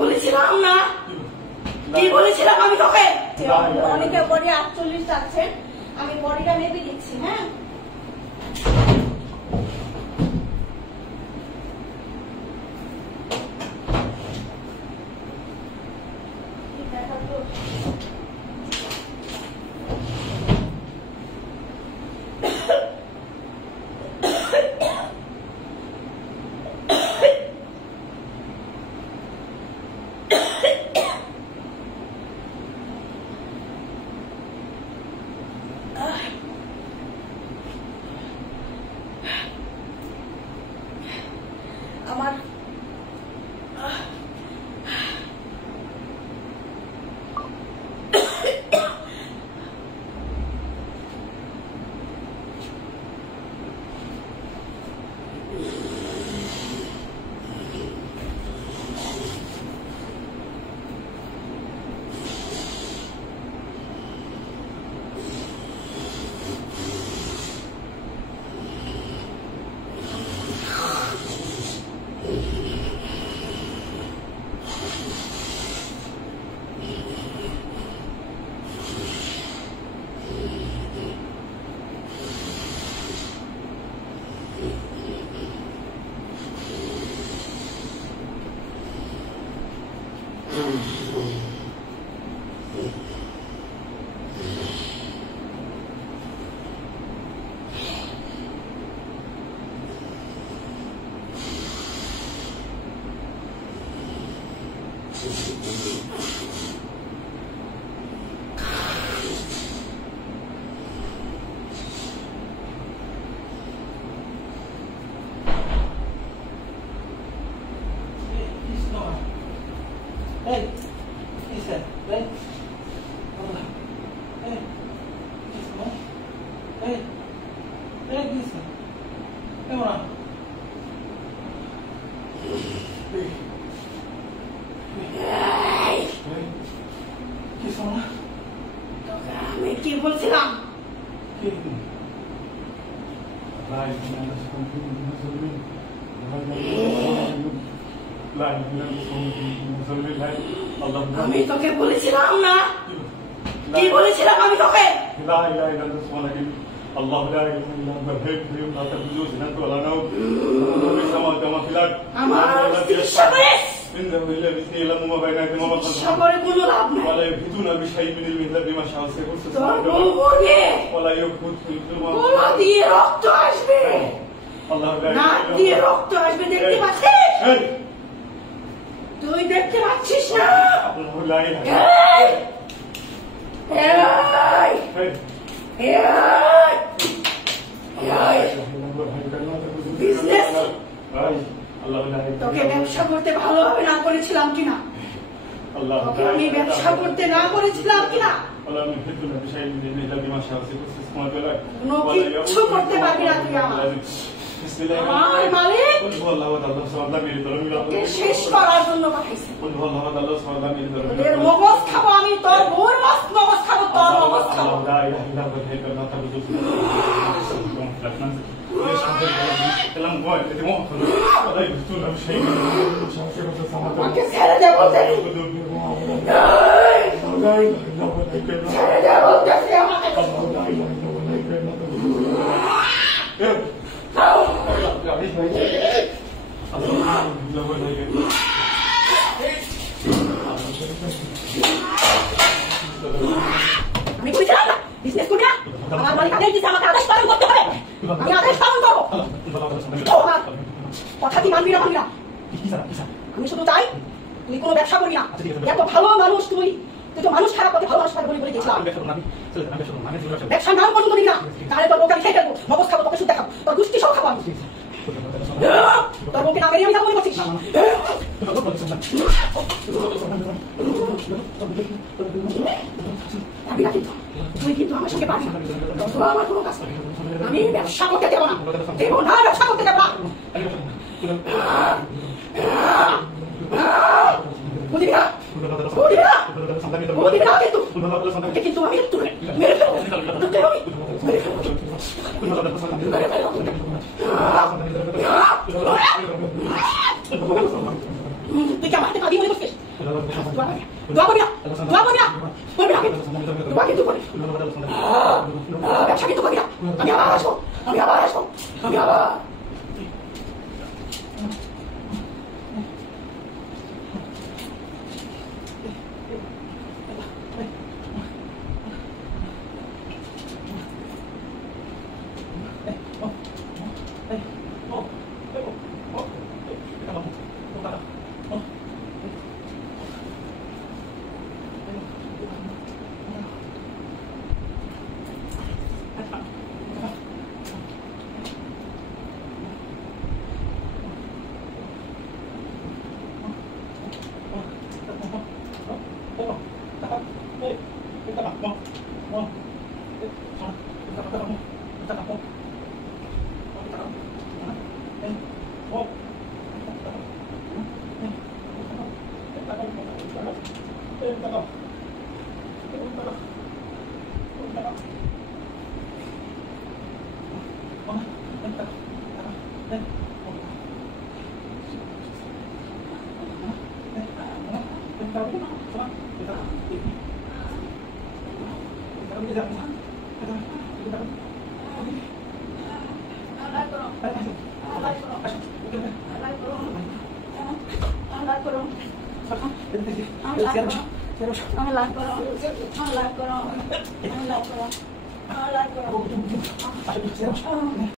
বলেছিলাম না, কি বলেছিলাম আমি তোকে? অনেকে বডি 48 চাচ্ছেন, আমি বডিটা মেপে দিচ্ছি। হ্যাঁ, আমার আমি কি বলছিলাম? আমি তোকে বলেছিলাম না, কি বলেছিলাম আমি তোকে? আমার চিকিৎসা করিস, চিকিৎসা করে কোনো লাভ নাই। তোর বউ মরবে, গলা দিয়ে রক্ত আসবে, নাক দিয়ে রক্ত আসবে, দেখতে পাচ্ছিস? তুই দেখতে পাচ্ছিস না? তোকে ব্যবসা করতে ভালোভাবে না করেছিলাম কিনা? তোকে আমি ব্যবসা করতে না করেছিলাম কিনা? কোনো কিচ্ছু করতে পারবি না তুই আমার মালিক। তোকে শেষ করার জন্য পাঠাইছি। তোদের মগজ খাবো আমি, তোর বউর মগজ খাবো, তোর মগজ খাবো। আমাকে ছেড়ে দে বলতে, ছেড়ে দে বলতেছি আমাকে। আমি বুঝলাম না, বিজনেস করবি না? আমার মালিক আদেশ দিচ্ছে, আমাকে আদেশ পালন করতে হবে, আমি আদেশ পালন করবো। কথা কি মানবি না মানবি না? আমি শুধু চাই তুই কোনো ব্যবসা করবি না। এত ভালো মানুষ তুই, তুই তো মানুষ খারাপ করতে ভালো মানুষ খারাপ বলে দিয়েছিলাম। ব্যবসার নাম পর্যন্ত দিবি না, তাহলে তোর বউকে আমি খেয়ে ফেলবো, মগজ খাবো, তোকে শুদ্ধ খাবো, তোর দুষ্টি সব খাবো আমি। তোর বউকে না মেরে আমি খাবো মনে করছিস? তুই কিন্তু আমার সঙ্গে পারবি না, আমার কোনো কাজ নেই। আমি ব্যবসা করতে দেবো না, দেবো না, ব্যবসা করতে দেবো না। বুঝবি না, বুঝবি না, বুঝবি না, কিন্তু আমি মেরে ফেলবো, মেরে ফেলবো। তুই কি আমার হাতে পাবি মনে করছিস? দোয়া করবি না, দোয়া করবি না, করবি না, দোয়া কিন্তু করবি, ব্যবসা কিন্তু করবি না, আমি আবার আসবো, আমি আবার আসবো, আমি আবার